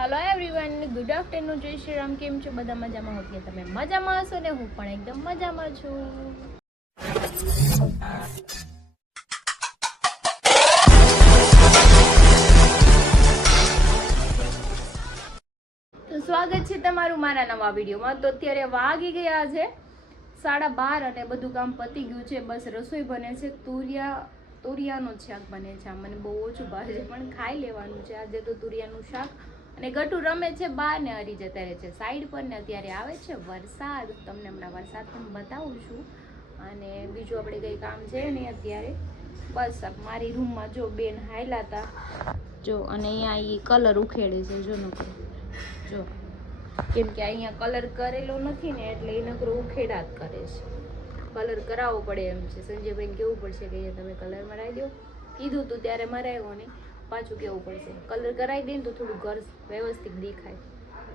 Hello everyone, good afternoon, जय श्री राम। केम छो બધા મજામાં? હો કે તમે મજામાં હશો ને? હું પણ એકદમ મજામાં છું। તો સ્વાગત છે તમારું મારા નવા વિડીયોમાં। તો અત્યારે વાગી ગયા છે 12:30 અને બધું કામ પતી ગયું છે। બસ રસોઈ બને છે, તુરિયાનું શાક બને છે। મને બહુ ઓછું ભાવે છે પણ ખાઈ લેવાનું છે। આજે તો તુરિયાનું શાક અને ગટુ રમે છે બહાર ને હરી જતા રહે છે સાઈડ પર ને। અત્યારે આવે છે વરસાદ, તમને હમણાં વરસાદ પણ બતાવું છું। અને બીજું આપણે કંઈ કામ છે ને અત્યારે। બસ મારી રૂમમાં જો બેન હાયલા હતા જો, અને અહીંયા એ કલર ઉખેડે છે જો નકરો જો, કેમ કે અહીંયા કલર કરેલો નથી ને એટલે એ નકરો ઉખેડા જ કરે છે। કલર કરાવવો પડે એમ છે। સંજયભાઈને કેવું પડશે કે તમે કલર મરાવી દો, કીધું તું ત્યારે મરાવ્યો ને પાછું કેવું પડશે। કલર કરાવી દે ને તો થોડું ઘર વ્યવસ્થિત દેખાય।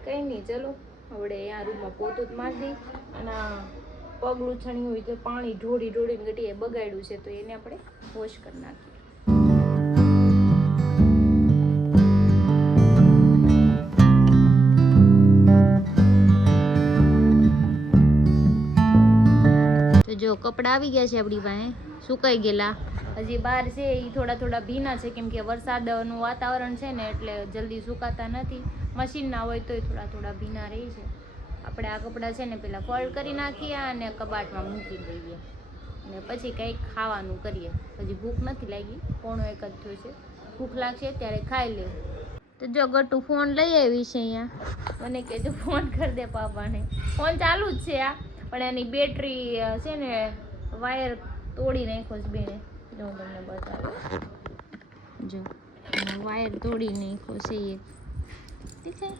કંઈ નહીં, ચલો આપણે આ રૂમમાં પોતું જ મારી દઈ અને પગલું છણ્યું હોય તો પાણી ઢોળીને ઘટીએ બગાડ્યું છે તો એને આપણે વોશ કરી નાખીએ। તો જો કપડાં આવી ગયા છે આપણી પાસે, સુકાઈ ગયેલા। હજી બહાર છે એ થોડા ભીના છે કેમ કે વરસાદનું વાતાવરણ છે ને એટલે જલ્દી સુકાતા નથી। મશીન ના હોય તોય થોડા ભીના રહી છે। આપણે આ કપડાં છે ને પહેલાં ફોલ્ડ કરી નાખીએ અને કબાટમાં મૂકી દઈએ અને પછી કંઈક ખાવાનું કરીએ। હજી ભૂખ નથી લાગી, 1:45 જ થયો છે। ભૂખ લાગશે ત્યારે ખાઈ લેવું। તો જો ગટુ ફોન લઈ આવી છે અહીંયા, મને કહેજો ફોન કરી દે પાપાને। ફોન ચાલુ જ છે આ, પણ એની બેટરી છે ને વાયર તોડી નાખ્યો છે બેને, જો હું તમને બતાવું। જો વાયર તોડી નાખ્યો છે એક, દેખાય?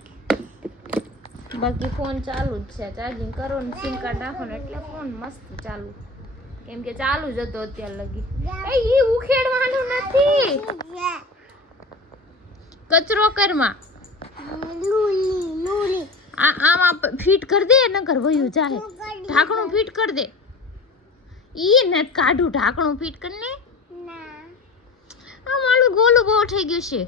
બાકી ફોન ચાલુ જ છે। ચાર્જિંગ કરો ને સિમ કાર્ડ નાખો ને એટલે ફોન મસ્ત ચાલુ, કેમ કે ચાલુ જ હતો અત્યાર લગી। એ ઉખેડવાનું નથી, કચરો કરમાં આમાં ફિટ કરી દે, નકર વયું જાય। ઢાંકણું ફિટ કરી દે, ઈ ને કાઢું ઢાંકણું ફિટ કરીને। આ મારું ગોલું બહુ થઈ ગયું છે।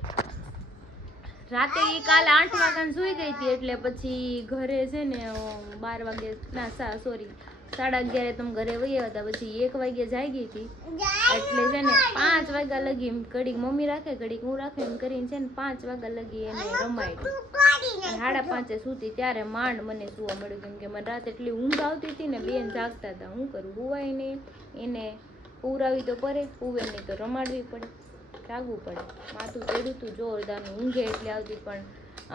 રાતે એ કાલે 8 વાગ્યાને સુઈ ગઈ હતી એટલે પછી ઘરે છે ને 12 વાગે ના 11:30 તમે ઘરે વયા હતા, પછી 1 વાગે જાગી હતી એટલે છે ને 5 વાગ્યા લગી ઘડીક મમ્મી રાખે ઘડીક હું રાખે એમ કરીને છે ને 5 વાગ્યા લગી એને રમાડી। 5:30 સૂતી ત્યારે માંડ મને સુવા મળ્યું કેમ કે મને રાતે એટલી ઊંઘ આવતી હતી ને, બેન જાગતા હતા, હું કરું હુવાય નહીં, એને પૂરાવી તો પડે, હુવે નહીં તો રમાડવી પડે, જાગવું પડે। માથું ચડ્યું હતું જોરદારનું, ઊંઘે એટલે આવતી પણ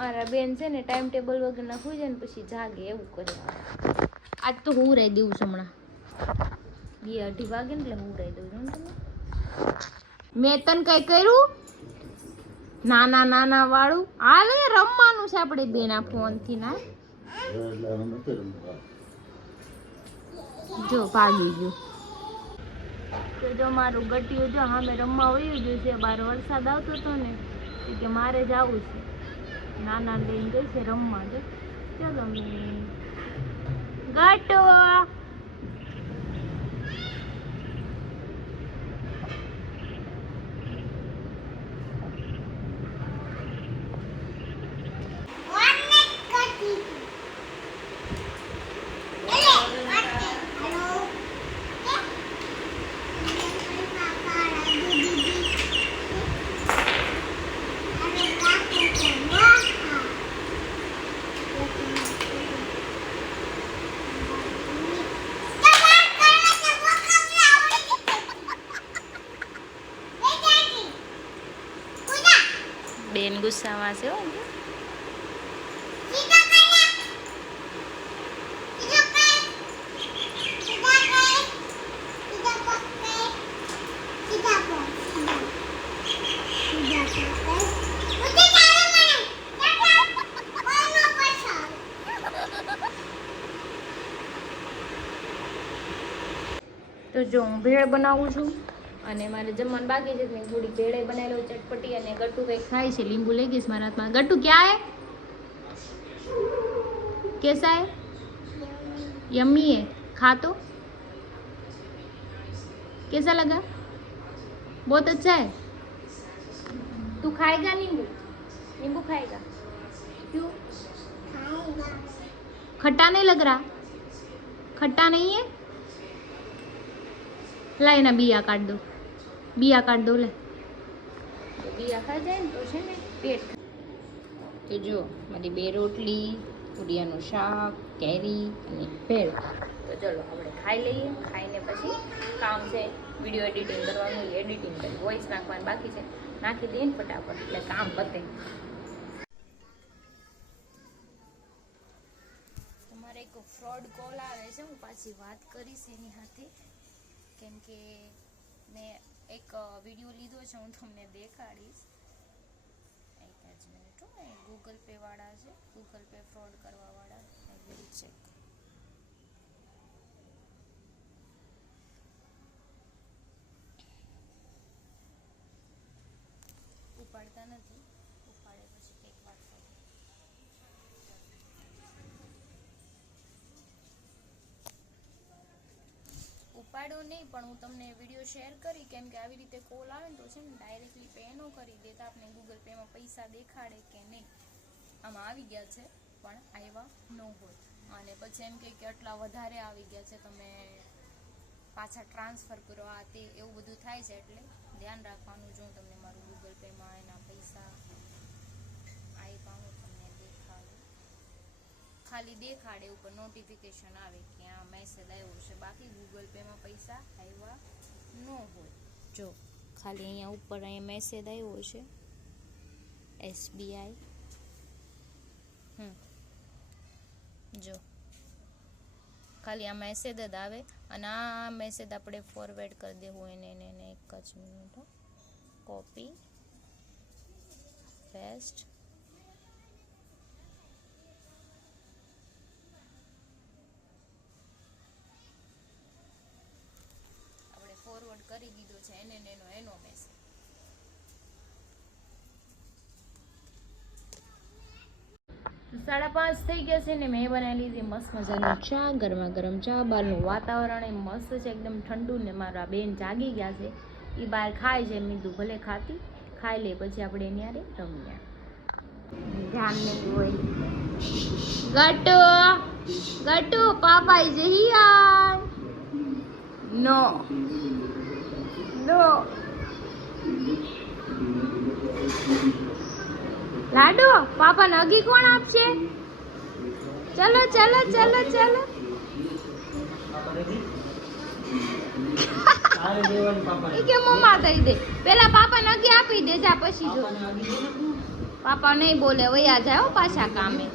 આ બેન છે ને ટાઈમ ટેબલ વગરના સુઈ જાય ને પછી જાગે એવું કરે। આજ તો હું રહી દઉં છું હમણાં 2-2:30 વાગે ને એટલે હું રહી દઉં છું। તમે મેં તને કઈ કર્યું? નાના વાળું હાલે રમવાનું છે આપણે બેન આ ફોન થી ના। જો ભાગી ગયું તો જો મારું ગટિયું જો અમે રમવા વયું ગયું છે। બહાર વરસાદ આવતો હતો ને કે મારે જવું છે, નાના લઈને ગઈ છે રમવા। જો ચલો ગટુ બેન ગુસ્સામાં છે। તો જો હું ભેળ બનાવું છું અને મારે જમવાનું બાકી છે, મેં થોડી ભેળે બનાવેલો ચટપટી અને ગટ્ટુ કંઈક ખાય છે। લીંબુ લઈ ગઈશ મારા હાથમાં। ગટ્ટુ ક્યાં હે? कैसा है? यम्मी है, खा तो कैसा लगा? बहुत अच्छा है। तू खाएगा नींबू? नींबू खाएगा? क्यों? खट्टा नहीं लग रहा? खट्टा नहीं है? ला एना बिया काट दो, बिया काट दो ले। तो बिया खा जाए तो છે ને પેટ। તો જો મારી 2 રોટલી, પૂરિયાનું શાક, કેરી અને ભેળ। તો ચલો આપણે ખાઈ લઈએ, ખાઈને પછી કામ છે વિડીયો એડિટિંગ કરવાનું, એડિટિંગ કરી વોઇસ નાખવાનું બાકી છે, નાખી દઈએ ને ફટાફટ એટલે કામ પતે। તમારે એક ફ્રોડ કોલ આવે છે, હું પાછી વાત કરીશ એની સાથે, કેમ કે મેં એક વિડીયો લીધો છે, હું તમને દેખાડીશ। એક જ મિનિટ હો, એ ગૂગલ પે વાળા છે, ગૂગલ પે ફ્રોડ કરવા વાળા, આઈ વિલ ચેક। ઉપાડતા નથી, ઉપાડે પછી કંઈક વાત કરું। ઉપાડો નહીં, પણ હું તમને વિડીયો શેર કરી, કેમ કે આવી રીતે કોલ આવે ને તો છે ને ડાયરેક્ટલી પે ન કરી દેતા, આપણે ગૂગલ પેમાં પૈસા દેખાડે કે નહીં, આમાં આવી ગયા છે પણ આવ્યા ન હોય, અને પછી એમ કે આટલા વધારે આવી ગયા છે, તમે પાછા ટ્રાન્સફર કરો, આ તે એવું બધું થાય છે, એટલે ધ્યાન રાખવાનું। જો તમને મારું ગૂગલ પેમાં એના પૈસા આવ્યા હું તમને દેખાડું, ખાલી દેખાડે ઉપર નોટિફિકેશન આવે કે આ મેસેજ આવ્યો છે, બાકી ગૂગલ પેમાં પૈસા આવ્યા ન હોય। જો ખાલી અહીંયા ઉપર અહીંયા મેસેજ આવ્યો છે SBI, જો ખાલી આ મેસેજ જ આવે, અને આ મેસેજ આપણે ફોરવર્ડ કરી દેવું એને એક જ મિનિટ, કોપી પેસ્ટ, આપણે ફોરવર્ડ કરી દીધો છે એનો મેસેજ। સાડા 5 થઈ ગયા છે ને મેં બનાવી લીધી મસ્ત મજાની ચા, ગરમા ગરમ ચા। બહારનું વાતાવરણ એ મસ્ત છે, એકદમ ઠંડુ, ને મારા બેન જાગી ગયા છે, એ બહાર ખાય છે, મેં કીધું ભલે ખાતી ખાઈ લે, પછી આપણે એની હારે રમ્યા, ધ્યાન નહીં હોય। ગટુ ગટુ પાપા ઇઝ હિયર, નો નો લાડુ, પાપાને હગી કોણ આપશે? ચલો ચલો ચલો ચલો, કે મમ્મા દઈ દે, પેલા પાપાને હગી આપી દે, જા પછી જો। પાપા નહીં બોલે, વયા જાય હો પાછા કામે,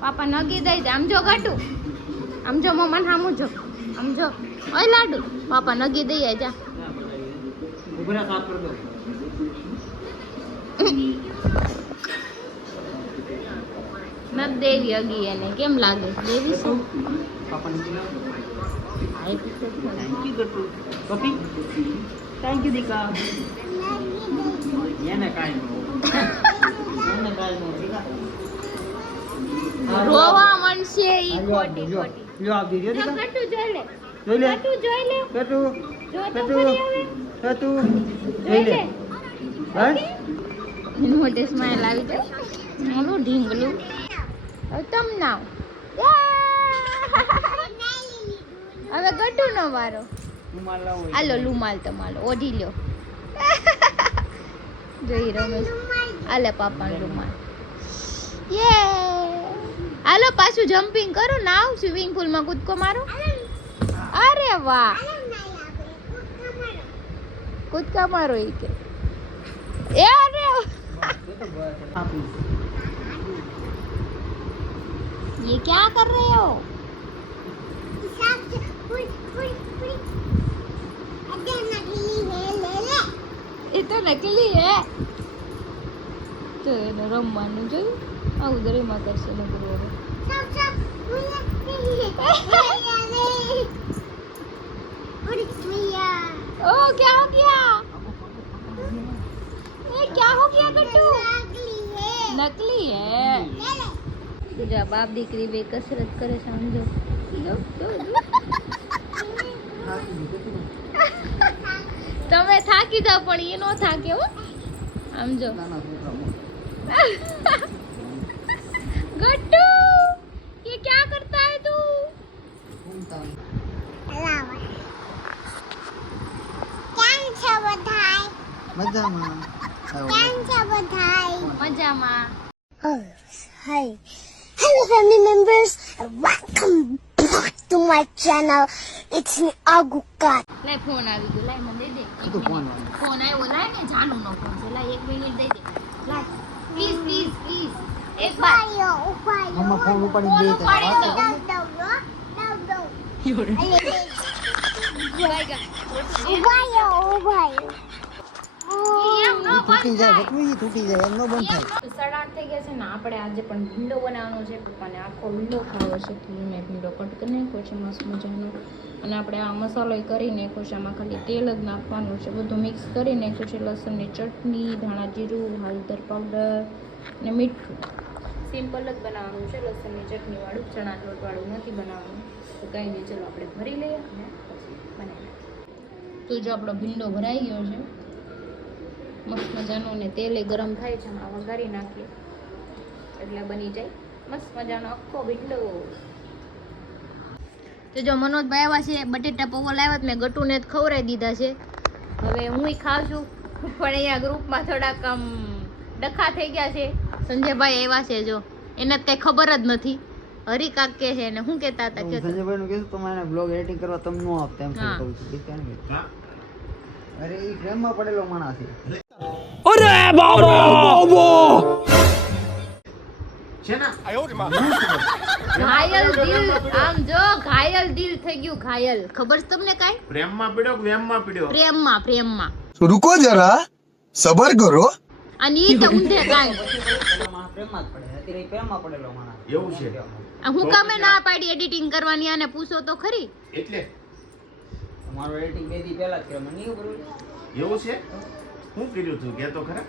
પાપાને હગી દઈ દે। આમ જો ગટુ, આમ જો મમ્માને સામું જો, આમ જો, ઓય લાડુ, પાપાને હગી દઈ જા। નથી દેવી હગી એને, કેમ લાગે દેવી શું? થેન્ક યુ દીકા, એને કાઈ રોવા મનશે ઈ ખોટી ખોટી। લ્યો આપ દીજો દીકા, ગટુ જોઈ લે, જોઈ લે, ગટુ જોઈ લે, ગટુ જો તો ગટુ ખરી હવે, ગટુ જોઈ લે। બસ એનું મોટે સ્માઈલ આવી જાય, મોલું ઢીંગલું। હવે તમ નાવ, હવે ગટુ નો વારો, રૂમાલ લાવો, આલો રૂમાલ તમારો ઓઢી લ્યો। જોઈ રમેશ, આલે પાપાનો રૂમાલ, યે આલો પાછું જમ્પિંગ કરો, નાવ સ્વિમિંગ પુલ માં કૂદકો મારો। અરે વાહ, કૂદકા મારો ઈ કે, એ અરે ये क्या कर रहे हो? ये तो नकली है। तो એને રમવાનું જોયું, આવું દરેમાં કરશે નકરું। ओ क्या हो गया? ये क्या हो गया गट्टू? नकली है। जा बाप दीकरी वे कसरत करे समझो, जो जो તમે થાકી જાવ પણ એ નો થાકે હો, આમ જો મજામાં. Hi. Hello family members and welcome back to my channel. It's me Agukat. લે ફોન આવી ગયો, લાય મને દે દે. આ તો ફોન ફોન આવ્યો, લાય ને જાનુનો ફોન છે, લાય 1 મિનિટ દઈ દે. લાય પ્લીઝ પ્લીઝ પ્લીઝ એક વાર મમ્મા ફોન ઉપાડી દે તો ઉપાડી દો. એમ નો તૂટી બંધ જાય થાય. બટવી તૂટી જાય એમ નો બંધ થાય 8:30 થઈ ગયા છે ને આપણે આજે પણ ભીંડો બનાવવાનો છે. પપ્પાને આખો ભીંડો ખાવો છે તો મેં ભીંડો કટ કરી નાખ્યો છે મસ્ત મજાનો. અને આપણે આ મસાલો કરી નાખ્યો છે, આમાં ખાલી તેલ જ નાખવાનું છે. બધું મિક્સ કરી નાખ્યું છે. લસણની ચટણી, ધાણા જીરું, હળદર પાવડર અને મીઠું. સિમ્પલ જ બનાવવાનું છે, લસણની ચટણી વાળું, ચણા લોટ વાળું નથી બનાવવાનું. તો કંઈ નહીં, ચલો આપણે ભરી લઈએ અને પછી બનાવીએ. તો જો આપણો ભીંડો ભરાઈ ગયો છે મસ્ત મજાનો, અને તેલે ગરમ થાય છે, આમાં વઘારી નાખીએ એટલે બની જાય મસ્ત મજાનો આખો ભીંડો. તો જો મનોજભાઈ આવ્યા છે, બટેટા પૌવા લાવ્યા, મેં ગટુને જ ખવડાવી દીધા છે. હવે હુંય ખાઉં છું, પણ અહીંયા ગ્રુપમાં થોડાક આમ ડખા થઈ ગયા છે. સંજયભાઈ આવ્યા છે, જો એને જ કઈ ખબર જ નથી. હરિકાક કે છે ને શું કહેતા હતા? હું કયો તો. સંજયભાઈ નું કહેશું તમારે બ્લોગ એડિટિંગ કરવા તમે નો આપતા એમ હા. કહું છું કે કેમ કે અરે ઈ ફ્રેમમાં પડેલો માણસ છે ઘાયલ દિલ, આમ જો ઘાયલ દિલ થઈ ગયું, ઘાયલ. ખબર છે તમને કાંઈ? પ્રેમમાં પીડ્યો કે વેમમાં પીડ્યો? પ્રેમમાં પ્રેમમાં. रुको जरा सबर करो અને ઈ તો ઊંધે કાંઈ. ફ્રેમમાં જ પડે અત્યારે ઈ ફ્રેમમાં પડેલો માણસ એવું છે? હું કામે ના પાડી એડિટિંગ કરવાની, આને પૂછો તો ખરી. એટલે મારું એડિટિંગ 2 દી પહેલા જ કર્યો મને નહીં ખબર હોય. એવું છે? શું કર્યું તું કે તો ખરા?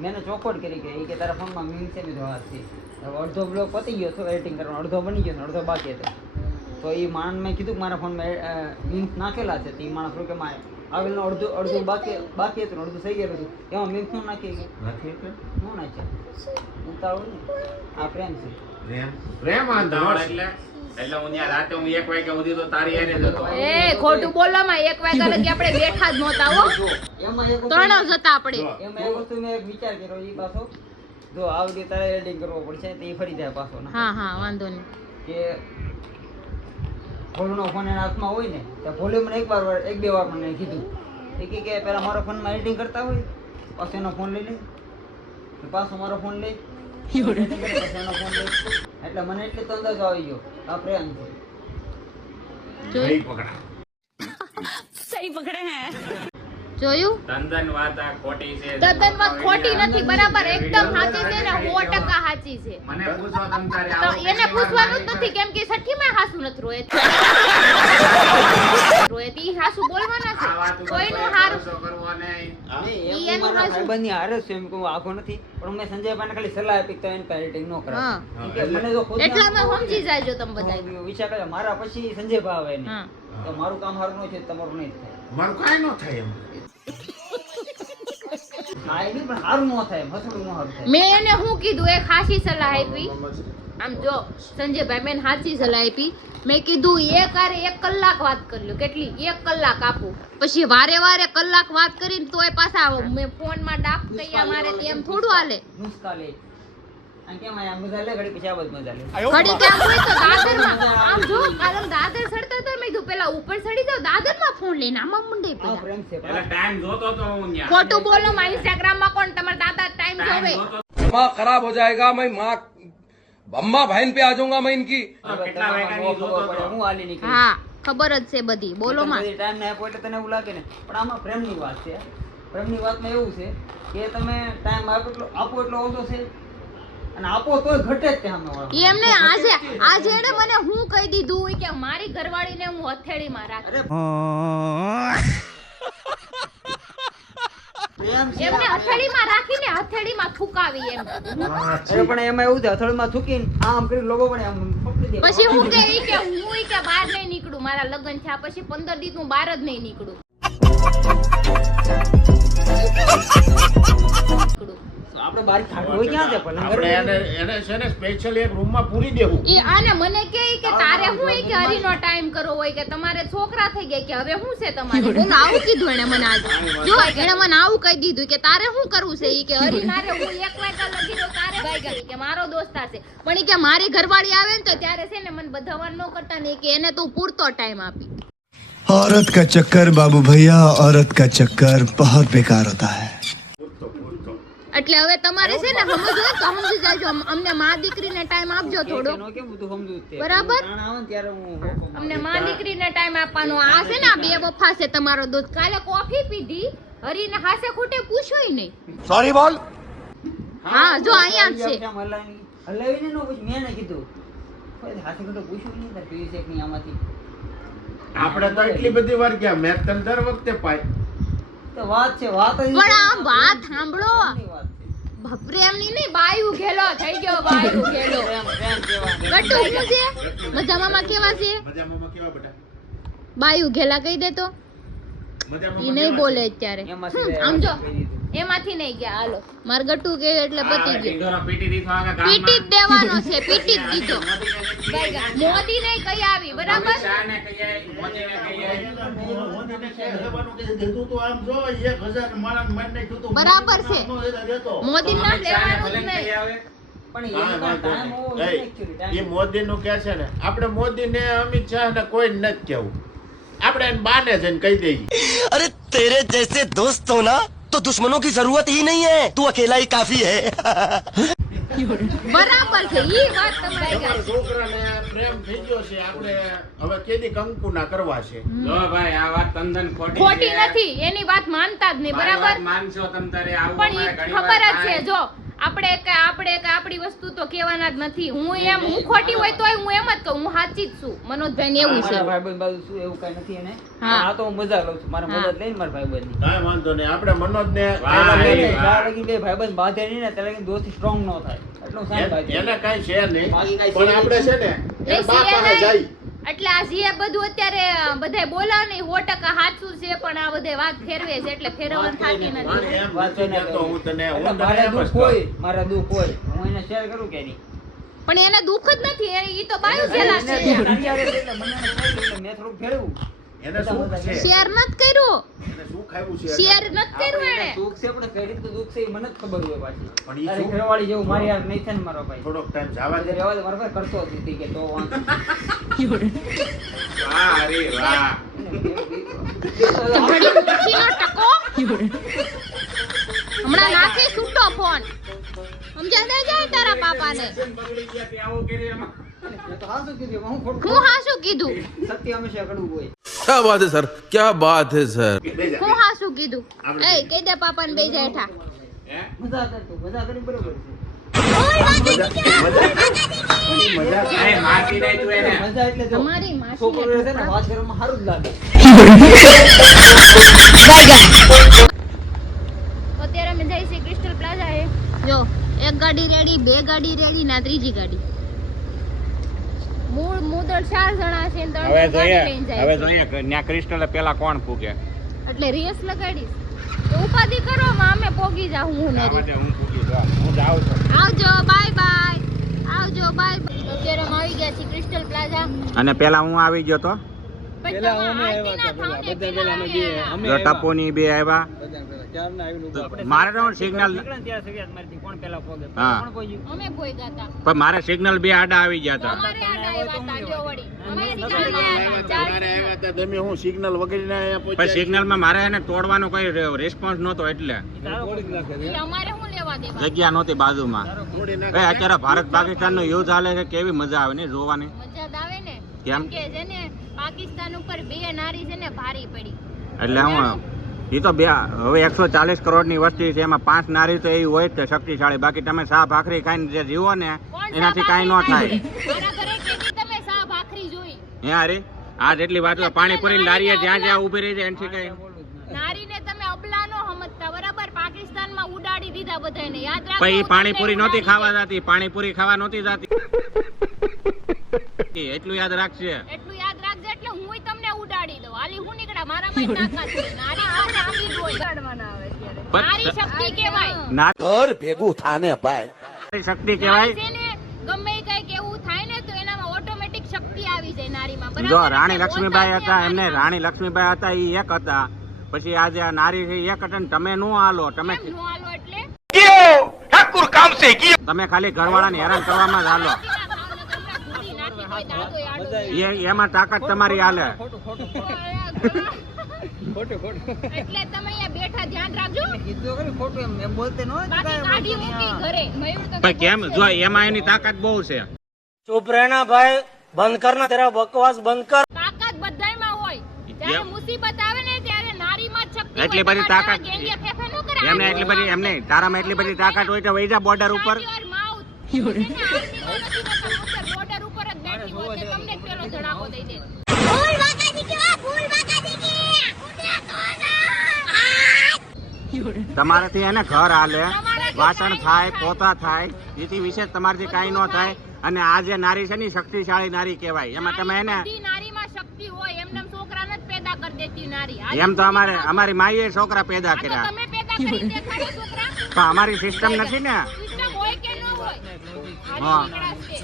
મેં એને ચોખવટ કરી કે ઈ કે તારા ફોનમાં મીન છે બીજો હાથ છે. હવે અડધો બ્લોગ પતી ગયો તો એડિટિંગ કરવાનો, અડધો બની ગયો ને અડધો બાકી હતો. તો ઈ માણસ મેં કીધું કે મારા ફોનમાં મીન્સ નાખેલા છે. તો ઈ માણસ કે માં આગળનું અડધું બાકી હતું ને અડધું થઈ ગયેલું હતું. એમાં મીન્સ નું નાખી ગયા નથી એટલે? નું નાખ્યા ઉતાવળ ને આ પ્રેમ છે. પ્રેમ પ્રેમ આંધળો એટલે એટલે હું ત્યાં રાતે હું 1 વાગ્યા સુધી તો તારી હારે જ હતો. એ ખોટું બોલવામાં 1 વાગ્યા લગી આપણે બેઠા જ નહોતા હો. જો એમાં એક ત્રણ જ હતા આપણે. એમાં એક વસ્તુ મેં એક વિચાર કર્યો ઈ પાછો જો આ વિડિયો તારે એડિટિંગ કરવો પડશે તો ઈ ફરી જાય પાછો ના હા હા વાંધો નહીં. કે ભોલુનો ફોન એના હાથમાં હોય ને તો ભોલે મને એક બે વાર મને કીધું એ કે પેલા મારો ફોનમાં એડિટિંગ કરતા હોય પાછો એનો ફોન લઈ લે તો પાછો મારો ફોન લઈ editing કરે, પાછો એનો ફોન લઈ. એટલે મને એટલે તો અંદાજો આવી ગયો આ પ્રેમ છે. જઈ પકડા. જોયું? તંદન વાત આ ખોટી છે. તદ્દન વાત ખોટી નથી, બરાબર એકદમ સાચી છે ને 100% સાચી છે. મને પૂછો તમ તારે તો આવું એને પૂછવાનું જ નથી, કેમ કે સઠ્ઠીમાં હાસુ નથી રોયત. રોયત ઈ હાસુ બોલવાના આ વાત છે. ઉપર કોઈનું હારું ભરોસો કરવો નહીં. નહીં, ઈ એમ એનું હું મારા હાચું. ભાઈબંધની હારે જ છું, એમ કે હું આખો નથી પણ મેં સંજયભાઈને ખાલી સલાહ આપી કે એને એડિટિંગ ન કરાવે. હા. કેમ કે મને જો ખુદને એટલામાં સમજી જાયજો તમે બધા. હું વિચાર કર્યો મારા પછી સંજયભાઈ આવે ને હા. તો મારું કામ સારું ન છે તમારું નહીં થાય. મારું કાંઈ ન થાય એમ. હા એ નહીં પણ સારું ન થાય એમ હસડું ન સારું થાય. મેં એને શું કીધું, એક હાસી સલાહ આપી. આમ જો સંજયભાઈ મેં હાચી સલાહ આપી. મેં કીધું એક આરે 1 કલાક વાત કરી લો. કેટલી? 1 કલાક આપું. પછી વારે વારે કલાક વાત કરીને તોય પાછા મેં ફોનમાં ડાક કયા મારે તેમ થોડું હાલે. નુસ્ખા લે અને કેમ આ મજા લે ઘડી પછી આ બધ મજા લે. ઘડી કેમ હોય તો દાદરમાં આમ જો કાલમ દાદર સડતા હતા, મેં કીધું પેલા ઉપર સડી જાવ, દાદરમાં ફોન લઈને આમાં મુંડે આ પેલા. પ્રેમ છે એટલે ટાઈમ જોતો તો હું ત્યાં. ખોટું બોલો માં ઇન્સ્ટાગ્રામ માં કોણ તમારા દાદા ટાઈમ ટાઈમ જોવે? જોતો दिमाग खराब हो जाएगा मैं माँ अम्मा बहन पे आ जाऊंगा मैं इनकी તો કેટલા વાગ્યાની જોતો તો? હું હાલી નીકળી. હા ખબર જ છે બધી. બોલો માં. ટાઈમ ના આપો એટલે તને એવું લાગે ને પણ આમાં પ્રેમની વાત છે. પ્રેમની વાતમાં એવું છે કે તમે ટાઈમ આપો એટલો ઓછો છે અને આપો તોય ઘટે જ ત્યાં સામેવાળો. એમને આજે એને મને હું કહી દીધું કે મારી ઘરવાળીને હું હથેળીમાં રાખી. પ્રેમ છે એમને હથેળીમાં રાખીને હથેળીમાં થૂકાવી એમ. અરે પણ એમાં એવું છે હથોડીમાં થૂકીને આમ કરી લોગો પણ આમ પકડી દે. પછી હું કે ઈ કે હું ઈ કે બહાર નહીં નીકળું, મારા લગ્ન થયા પછી 15 દી હું બહાર જ નહીં નીકળું. આપણે બહાર ખાટલો ક્યાં છે પલંગ આપણે એને છે ને સ્પેશિયલ એક રૂમમાં પૂરી દેવું. એ આને મને કહે કે તારે હું ઈ કે હરીનો ટાઈમ કરવો હોય કે તમારે છોકરા થઈ ગયા કે હવે શું છે તમારે હું આવું કીધું એને મને આજ જો એને મને આવું કહી દીધું કે તારે શું કરવું છે ઈ કે હરી નારે હું એક વાગ્યા લગી રહ્યો તારે ભાઈ ગઈ કે મારો દોસ્તાર છે પણ ઈ કે મારી ઘરવાળી આવે ને તો ત્યારે છે ને મને બધાવાન ન કરતા ને કે એને તું પૂરતો ટાઈમ આપી औरत का चक्कर बाबू भैया औरत का चक्कर बहुत बेकार होता है. એટલે હવે તમારે છે ને સમજવું હોય તો સમજી જાજો અમને માં દીકરીને ટાઈમ આપજો થોડો એનો કેમ બધું સમજવું જ તે. બરાબર. તાણ આવે ને ત્યારે હું અમને માં દીકરીને ટાઈમ આપવાનો આ છે ને આ બે વફા છે તમારો દૂધ કાલે કોફી પીધી હરીને હાસે ખોટે પૂછ્યોય નહીં सॉरी बोल. હા જો અહીંયા જ છે આમ હલાવીને નો પૂછ મેં એને કીધું કોઈ હાથે ખોટું પૂછ્યું નહીં તાર પીવી શેક ની આમાંથી આપણે તો એટલી બધી વાર ગયા મેં તને દર વખતે પાય. તો વાત છે વાત જ પણ આ વાત સાંભળો ની વાત છે. પ્રેમની નહીં બાયું ઘેલો થઈ ગયો બાયું ઘેલો પ્રેમ કહેવાય. ગટ્ટુ શું છે મજામાં કેવા છે મજામાં કેવા બેટા? બાયું ઘેલા કહી દે તો મજામાં ઈ નહીં બોલે અત્યારે એમાંથી આમ જો કહી દીધું. એમાંથી નહીં ગયા હાલો માર ગટ્ટુ કે એટલે પતી ગયું ઢીંઢોરો પીટી દીધો આગળ પીટી જ દેવાનો છે પીટી જ દીધો ગામમાં. મોદી ને કઈ આવી બરાબર અમિત શાહને કહીએ, મોદીને કહીએ. બરાબર છે મોદી નામ અમિત શાહને લેવાનું જ ભલે નહીં ને કહી આવે. પણ હા, એનો વાંધો ટાઈમ હોવો નહીં. જોઈએ actually, time. એ મોદીનું કે છે ને આપણે મોદીને અમિત શાહ ને કોઈ નથી કેવું. આપણે એને બાને જઈને કહી દઈએ. अरे तेरे जैसे दोस्त हो ना तो दुश्मनों की जरूरत ही नहीं है, तू अकेला ही काफी है. બરાબર છે ઈ વાત તમારી તમારા છોકરાને પ્રેમ થઈ ગયો છે, આપણે હવે કેદી કંકુના કરવા છે. જો ભાઈ આ વાત તદ્દન ખોટી ખોટી છે. નથી એની વાત માનતા જ નહીં મારી બરાબર વાત માનશો તમ તારે આવું પણ ઈ અમારે ઘણી વાર ખબર જ છે થાય. જો આપણે કે આપણી વસ્તુ તો કહેવાના જ નથી હું ખોટી હોય તોય હું એમ જ કહું હું સાચી જ છું મનોજભાઈ ને એવું છે મારા ભાઈબંધ બાજુ શું એવું કઈ નથી એને હા. આ તો હું મજા લઉં છું મારા હા. મદદ લઈને મારા ભાઈબંધ ની કાંઈ વાંધો નહીં. આપણે મનોજને વાહ, જ્યાં લગી બે ભાઈબંધ બાંધે નહીં ને ત્યાં લગી દોસ્તી સ્ટ્રોંગ ન થાય એટલું સાંજ બાજુ એને કાંઈ છે નહીં, બાકી કાંઈ પણ છે આપણે છે ને નહીં, એના બા છે પાસે નહીં. જાય. એટલે આ જે બધું અત્યારે બધાય બોલા ને 100% સાચું છે પણ આ બધે વાત ફેરવે છે એટલે ફેરવવાનું થતી પણ નથી એમ વાત નથી ના કહેતો હું તને, એટલે હું તને મારા એમ જ દુઃખ કહું. હોય મારા દુઃખ હોય હું એને શેર કરું કે નહીં પણ એને દુઃખ જ નથી ઈ તો બાયું જેલા એને છે નાની આવે છે એટલે મને એને કહી દઉં એટલે મેં થોડુંક ફેરવું એને સુખ છે, શેર નત કર્યું એને સુખ આવ્યું છે. શેર નત કર્યું આપણે એને એને સુખ છે પણ કઈ રીતનું દુઃખ છે એ મને જ ખબર હોય પાછી પણ ઈ તારી સુખ- ઘરવાળી જેવું મારી યાર નહીં થાય ને મારો ભાઈ થોડોક ટાઈમ જવા દે. રહેવા દે મારો ભાઈ કરતો હતી તી કે તો વાંધો વાહ અરે વાહ ઘડી ખુશીનો ટકો હમણાં નાખી છૂટો ફોન સમજા દે જાય તારા પાપાને બગડી ગયા તે આવું કર્યું એમાં. મેં તો હાચું કીધું હું ખોટું હું હાસું કીધું સત્ય હંમેશા કડવું હોય क्या बात है सर, क्या बात है सर. બેજા. હું હાસું કીધું એ કહી દે પાપાને બે જાય હેઠા હે? મજા કરતો મજા કરી બરોબર છે એ મારતી નહીં તું એને. મજા એટલે જો તમારી માસી છોકરો રહે છે ને વાત કરવામાં સારું જ લાગે અત્યારે અમે જઈ છીએ ક્રિસ્ટલ પ્લાઝા એ જો એક ગાડી રેડી બે ગાડી રેડી ના ત્રીજી ગાડી મૂળ મુદળ 4 જણા છે ને 3 હવે ગાડી જોઈએ લઈને જાય હવે છે. જોઈએ કે ન્યા ક્રિસ્ટલે પેલા કોણ ફૂકે એટલે રેસ લગાડીશ તો ઉપાધિ કરો માં અમે પોગી જાઉં હું આ નરી માટે હું ફૂકી જાઉં. હું જાઉં છું આવજો બાય બાય આવજો બાય બાય અત્યારે અમે આવી ગયા છીએ ક્રિસ્ટલ પ્લાઝા અને પેલા હું આવી ગયો તો પછી તમારા આરતીના થાવને પેલા અમે જો ટપોની બે આવ્યા મારે તો સિગ્નલ નીકળે ને ત્યારે સગિયાત મારીથી કોણ પહેલા પોગે હા. કોણ પોગ્યું અમે પોઈગા હતા પણ મારે સિગ્નલ બે આડા આવી ગયા હતા અમારે આડા આવ્યા હતા જો વળી અમે સિગ્નલ તમારે આવ્યા હતા તમે હું સિગ્નલ વગેરે ના અહીંયા પણ પહોંચ્યા. સિગ્નલમાં મારે એને તોડવાનો કઈ રિસ્પોન્સ નહોતો એટલે એટલે અમારે શું લેવા દેવા જગ્યા નહોતી બાજુમાં તોડી નાખે. ભાઈ અત્યારે ભારત પાકિસ્તાન નો યુદ્ધ હાલે છે કેવી મજા આવે ને જોવાની મજા જ આવે ને કેમ? કે છે ને પાકિસ્તાન ઉપર બે નારી છે ને ભારી પડી એટલે હું એ તો બે હવે 140 કરોડની વસ્તી છે એમાં 5 નારી તો એવી હોય જ તે શક્તિશાળી બાકી તમે શા ભાખરી ખાઈને જે જીવો ને કોણ એનાથી સા કાંઈ ન ભાખરી થાય ખાઈ? મારા ઘરે કેદી તમે સા ભાખરી જોઈ હે અરે આ જેટલી વાત હોય, પાણીપુરી લારીએ જ્યાં જ્યાં ઊભી રહી જાય એનાથી કઈ નારીને તમે અબલાનો સમજતા બરાબર પાકિસ્તાનમાં ઉડાડી દીધા બધાને યાદ રાખો પછી તમને પાણીપુરી નહોતી ઉડાડી ખાવા જતી પાણીપુરી ખાવા નહોતી જતી એટલું યાદ રાખશે એટલું યાદ રાખજો એટલે હુંય તમને ઉડાડી દઉં હાલી હું નીકળ્યા મારામાં તાકાત છે નારી પાસે આંબી જ હોય ઉડાડવાના આવે ત્યારે નારી શક્તિ કહેવાય. घर भेगू थाने भाई નારી શક્તિ નારી કહેવાય. છે ને ગમે કંઈક એવું થાય ને તો એનામાં ઓટોમેટિક શક્તિ આવી જાય નારીમાં. બરાબર? જો રાણી એટલે લક્ષ્મીબાઈ હોતા હતા છે એમને નારીમાં. રાણી લક્ષ્મીબાઈ હતા એ એક હતા. પછી આજે આ નારી છે ઈ એક હતા ને તમે નું હાલો. તમે કેમ નો હાલો એટલે? તમે ખાલી ઘરવાળાને હેરાન કરવામાં જ હાલો. ઘૂંટી નાખી કોઈ દાદોય આડો નહીં. એમાં તાકાત તમારી હાલે. ખોટું ખોટું ખોટું ખોટું એટલે તમે અહીંયા બેઠા ધ્યાન રાખજો. કીધું ખરું, ખોટું એમ બોલતે ન હોય તો બાકી કાંઈ કાઢી બોલતે મૂકી નહીં. ઘરે. મયુર તો પણ કેમ જો એમાં એની તાકાત બહુ છે. चुप रहना भाई बंद करना तेरा बकवास बंद कर તાકાત બધાયમાં હોય. જ્યારે એમ. મુસીબત આવે ને ત્યારે નારીમાં જ શક્તિ એટલી હોય. બધી તમારા તાકાત જેવા ગેંગે ફેફે ન કરે. એમને એટલી બધી એમ નહીં તારામાં એટલી બધી તાકાત હોય તો વહી જા બોર્ડર ઉપર. Shut your mouth. એને આરતીમાં નથી હોતા, border ઉપર જ બેઠી હોય તે તમને જ પેલો ધડાકો દઈ દે. ભૂલ વાકા દીકરા ભૂલ વાકા દીકરા તમારાથી એને ઘર હાલે, વાસણ થાય, પોતા થાય, એથી વિશેષ તમારાથી કાંઈ ન થાય. અને આ જે નારી છે ને ઈ શક્તિશાળી નારી કહેવાય. એમાં તમે એને બધી નારીમાં શક્તિ હોય. એમને એમ છોકરાને જ પેદા કરી દેતી નારી. આજે એમ તો અમારી માઈએ છોકરા પેદા આ તો કર્યા. તમે પેદા કરી દેખાડો છોકરા. પણ અમારી સિસ્ટમ નથી ને. સિસ્ટમ હોય કે ન હોય? હા. આજે નીકળ્યા છે.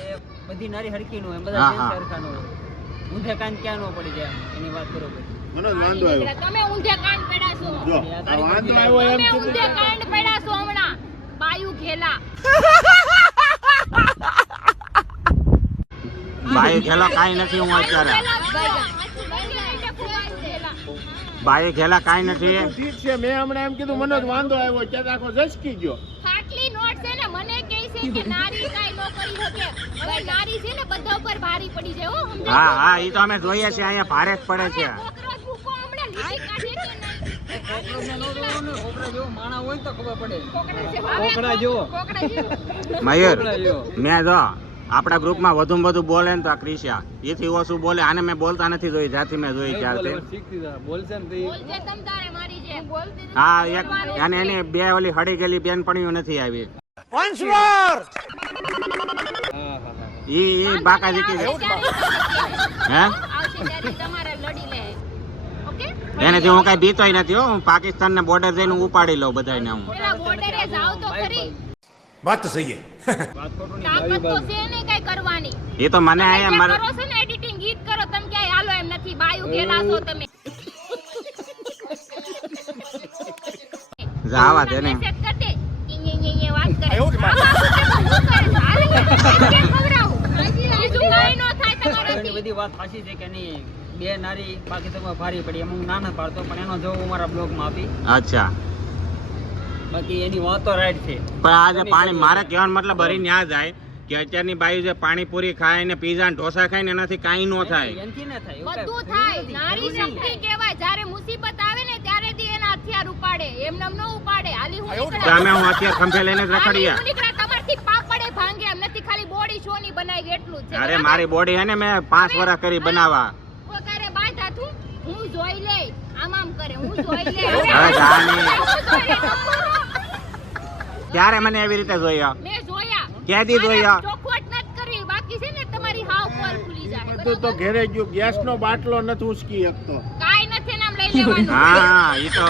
બધી નારી હરખી નો હોય, હા, બધા હા. સરખા નો હોય. ઊંધે કાન ક્યાં નો પડી જાય એની વાત બરોબર. મને વાંધો આવ્યો તમે ઊંધે કાંડ પડ્યા છો. જો આ વાંધો આવ્યો એમ તમે કીધું ઊંધે કાંડ પડ્યા છો હમણાં. બાયુ ઘેલા. બાઈ ઘેલા કાંઈ નથી. હું અત્યારે બાઈ ઘેલા કાંઈ નથી. ઠીક છે મેં હમણાં એમ કીધું મને જ વાંધો આવ્યો ત્યાં આખો ઝસકી ગયો ખાટલી નોટ છે ને મને કહે છે કે નારી કાઈ નો કરી શકે. હવે નારી છે ને બધા ઉપર ભારી પડી જાય. હો સમજાય? હા હા એ તો અમે જોઈએ છીએ અહીંયા ભારે જ પડે છે. કોકરોચ ભૂકો હમણાં લીધી કાઢે કે નહીં? કોકરા જેવો માણા હોય ને તો ખબર પડે. કોકડા જેવો. કોકડા જેવો. કોકડા જેવો. મયુર કોકરા જેવો. મેં જો આપણા ગ્રુપમાં વધુમાં વધુ બોલે ને તો આ ક્રિશા. એથી ઓછું બોલે. આને મેં બોલતા નથી જોઈ જ્યાંથી મેં જોઈ ત્યારથી. બોલશે ને તો ઈ બોલજે તમ તારે મારી જે બોલતી નથી. હા એક અને એની બે ઓલી હળી ગયેલી બેનપણીઓ નથી આવી. ઈ બાકાજી કે હે આવશે ત્યારે તમારે લડી લે. ઓકે? એનેથી હું કઈ બીતોય નથી હો. હું પાકિસ્તાન ના બોર્ડર જઈને હું ઉપાડી લઉં બધાને હું. પેલા બોર્ડરે જાવ તો ખરી. बात तो सही है તાકાત તો છે ને કઈ કરવાની. એ તો મને અહીંયા તમે મારે કરો છો ને એડિટિંગ ગીત કરો તમે ક્યાંય હાલો એમ નથી. બાયુ ઘેલા છો તમે. જાવા દે ને. મેસેજ કર દે. ઈ વાત કરે. આમાં શું કરે? હાલે. કેમ ખવડાવું? બીજું કાંઈ નો થાય એની તમારાથી. બધી વાત સાચી છે કે નહીં. બે નારી બાકી તમે ભારી પડી એમ હું નાના પાડતો પણ એનો જવાબ હું મારા બ્લોગમાં આપી. અચ્છા બાકી એની વાતો રાઈટ છે. પણ આ જે પાણી મારે કહેવાનો મતલબ હરી ન્યા જાય કે અત્યારની બાઈ જે પાણીપુરી ખાય ને પીઝા ને ઢોસા ખાય ને એનાથી કાંઈ ન થાય. એનથી ના થાય. એવું બધું કાંઈ થાય. નારી શક્તિ કહેવાય. જ્યારે મુસીબત આવે ને ત્યારે દી એના હથિયાર ઉપાડે. એમને એમ ન ઉપાડે. હાલી હું તો નીકળ્યા. અમે હું અત્યારે ખંભે લઈને જ હાલી રખડીએ. હું નીકળ્યા. તમારથી પાપડે ભાંગે એમ નથી. ખાલી બોડી શોની બનાવી એટલું જ છે. અરે બરાબર? મારી બોડી હે ને મેં 5 વર્ષ કરી બનાવવા. પોતારે બાંધા તું. હું જોઈ લે. આમ કરે. હું જોઈ લે. હવે જાની. હું જોઈ લે. ત્યારે મને એવી રીતે જોયો. મેં જોયા. ક્યાંથી જોયા? મારે ચોખવટ નથી કરવી. બાકી છે ને તમારી હાવ પોલ ખુલી જાય. બધું તો ઘેરે ગયું ગેસનો બાટલો નથી ઉસકી શકતો કાંઈ નથી નામ લઈ લેવાનું. હા એ તો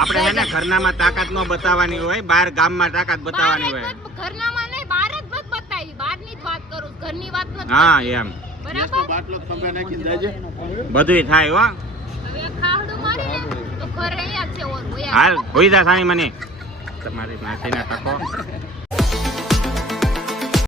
આપણે છે ને ઘરનામાં તાકાત નો બતાવવાની હોય, બહાર ગામમાં તાકાત બતાવવાની હોય. ઘરનામાં નહીં, બહાર જ નથી બતાવી. બહારની જ વાત કરું. ઘરની વાત નથી. હા એમ ગેસનો બરાબર. બાટલો તમે નાખી દેજે બધુંય થાય હો. હવે ખાવડું મારે ને તો ઘર અહીંયા જ છે ઓર. હાલ હોઈ જા સાની મને તમારી માસીના તકો.